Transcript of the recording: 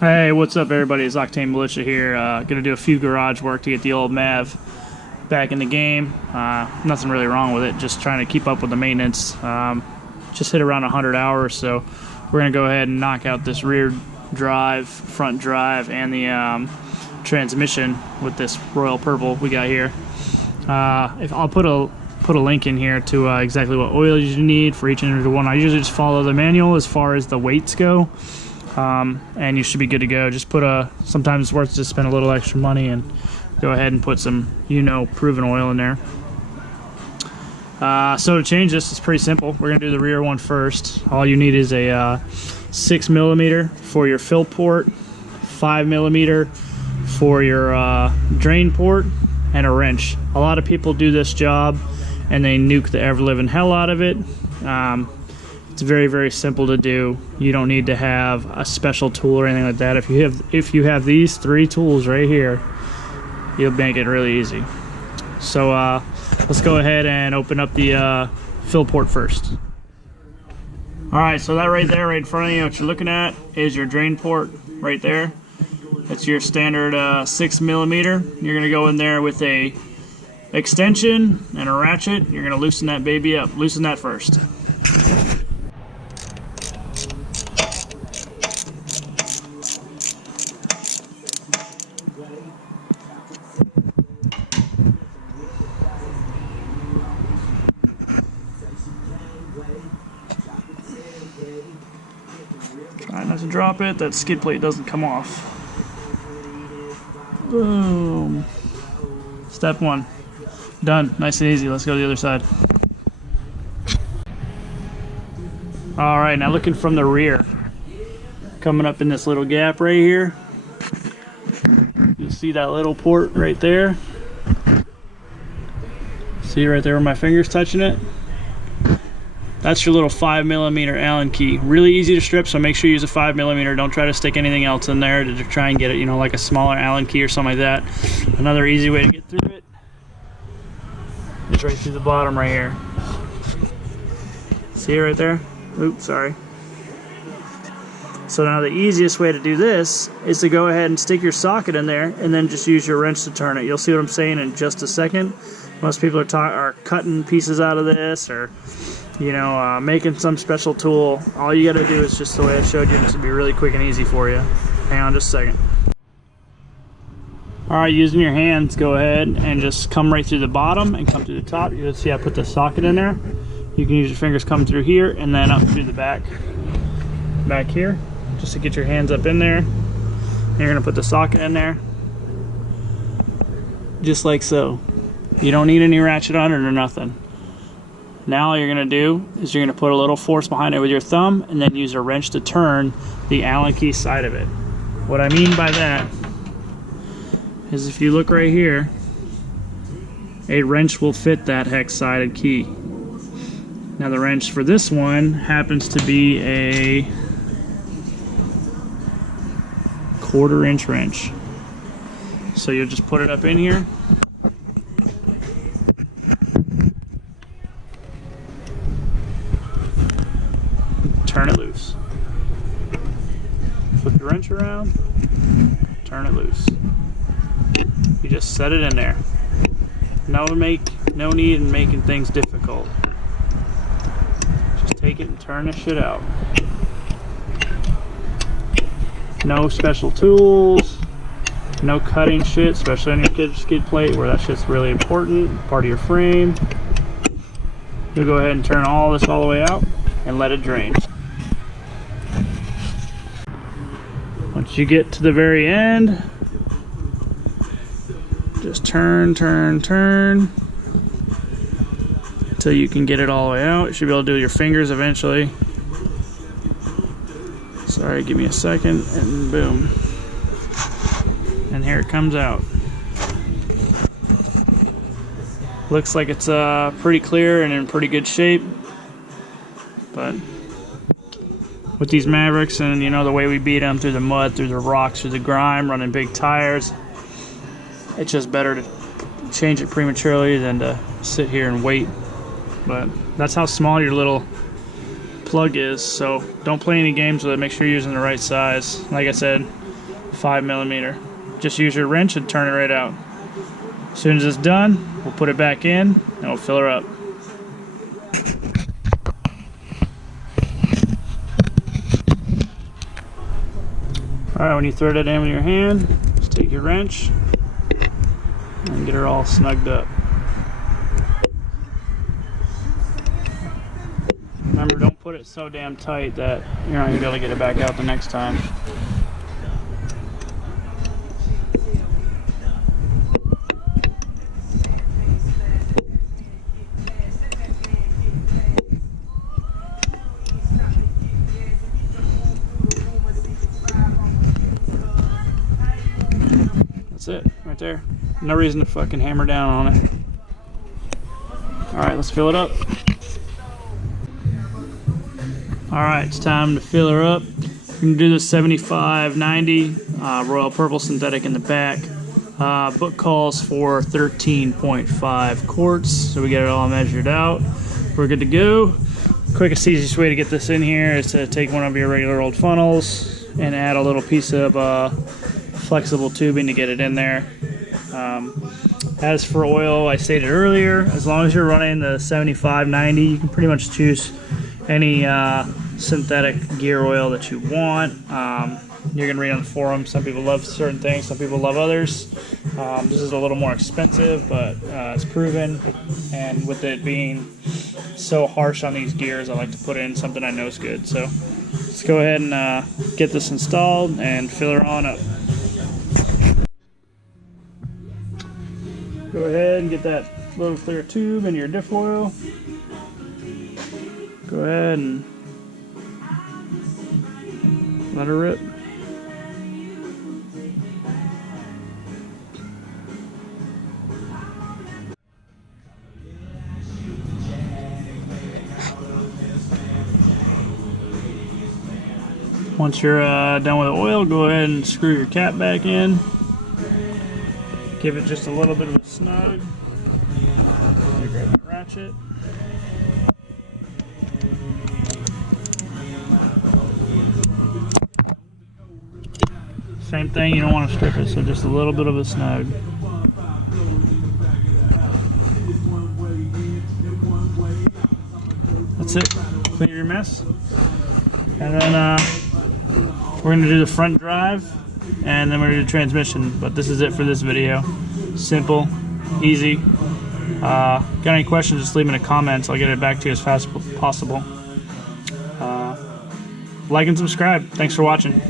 Hey, what's up everybody? It's Octane Militia here. Gonna do a few garage work to get the old Mav back in the game. Nothing really wrong with it, just trying to keep up with the maintenance. Just hit around 100 hours, so we're gonna go ahead and knock out this rear drive, front drive, and the transmission with this royal purple we got here. If I'll put a link in here to exactly what oils you need for each individual one. I usually just follow the manual as far as the weights go. And you should be good to go. Just put sometimes it's worth to spend a little extra money and go ahead and put some, proven oil in there. So to change this, it's pretty simple. We're gonna do the rear one first. All you need is a 6mm for your fill port, 5mm for your drain port, and a wrench. A lot of people do this job and they nuke the ever-living hell out of it. It's very, very simple to do. You don't need to have a special tool or anything like that. If you have these 3 tools right here, you'll make it really easy. So let's go ahead and open up the fill port first. All right, so that right there, right in front of you, what you're looking at is your drain port right there. That's your standard 6mm. You're gonna go in there with a extension and a ratchet. You're gonna loosen that baby up. Loosen that first. Try not to drop it, that skid plate doesn't come off. Boom. Step 1. Done. Nice and easy. Let's go to the other side. Alright, now looking from the rear. Coming up in this little gap right here. You'll see that little port right there. See right there where my finger's touching it? That's your little 5mm Allen key. Really easy to strip, so make sure you use a 5mm. Don't try to stick anything else in there to try and get it, like a smaller Allen key or something like that. Another easy way to get through it is right through the bottom right here. See it right there? Oops, sorry. So now the easiest way to do this is to go ahead and stick your socket in there and then just use your wrench to turn it. You'll see what I'm saying in just a second. Most people are cutting pieces out of this or making some special tool. All you gotta do is just the way I showed you, and this will be really quick and easy for you. Hang on just a second. Alright, using your hands, go ahead and just come right through the bottom and come through the top. You'll see I put the socket in there. You can use your fingers come through here and then up through the back here, just to get your hands up in there. And you're gonna put the socket in there, just like so. You don't need any ratchet on it or nothing. Now all you're going to do is you're going to put a little force behind it with your thumb and then use a wrench to turn the Allen key side of it. What I mean by that is if you look right here, a wrench will fit that hex-sided key. Now the wrench for this one happens to be a 1/4 inch wrench. So you'll just put it up in here. Turn it loose. Flip the wrench around, turn it loose. You just set it in there. No need in making things difficult. Just take it and turn this shit out. No special tools, no cutting shit, especially on your skid plate where that shit's really important, part of your frame. You'll go ahead and turn all this all the way out and let it drain. Once you get to the very end, just turn until you can get it all the way out. You should be able to do it with your fingers eventually. Sorry, give me a second, and boom. And here it comes out. Looks like it's pretty clear and in pretty good shape, but with these Mavericks and the way we beat them through the mud, through the rocks, through the grime, running big tires, it's just better to change it prematurely than to sit here and wait. But that's how small your little plug is, so don't play any games with it. Make sure you're using the right size. Like I said, 5 millimeter. Just use your wrench and turn it right out. As soon as it's done, we'll put it back in and we'll fill her up. Alright, when you throw that in with your hand, just take your wrench and get her all snugged up. Remember, don't put it so damn tight that you're not going to be able to get it back out the next time. That's it, right there. No reason to fucking hammer down on it. Alright, let's fill it up. Alright, it's time to fill her up. We're going to do the 75-90 Royal Purple synthetic in the back. Book calls for 13.5 quarts, so we get it all measured out. We're good to go. Quickest, easiest way to get this in here is to take one of your regular old funnels and add a little piece of flexible tubing to get it in there. As for oil, I stated earlier, as long as you're running the 75-90, you can pretty much choose any synthetic gear oil that you want. You're gonna read on the forum, some people love certain things, some people love others. This is a little more expensive, but it's proven, and with it being so harsh on these gears, I like to put in something I know is good. So let's go ahead and get this installed and fill her on up. Go ahead and get that little clear tube into your diff oil. Go ahead and let her rip. Once you're done with the oil, go ahead and screw your cap back in. Give it just a little bit of a snug. Grab that ratchet. Same thing, you don't want to strip it, so just a little bit of a snug. That's it. Clear your mess. And then we're going to do the front drive, and then we're going to do the transmission. But this is it for this video. Simple, easy. Got any questions, just leave them in the comments. I'll get it back to you as fast as possible. Like and subscribe. Thanks for watching.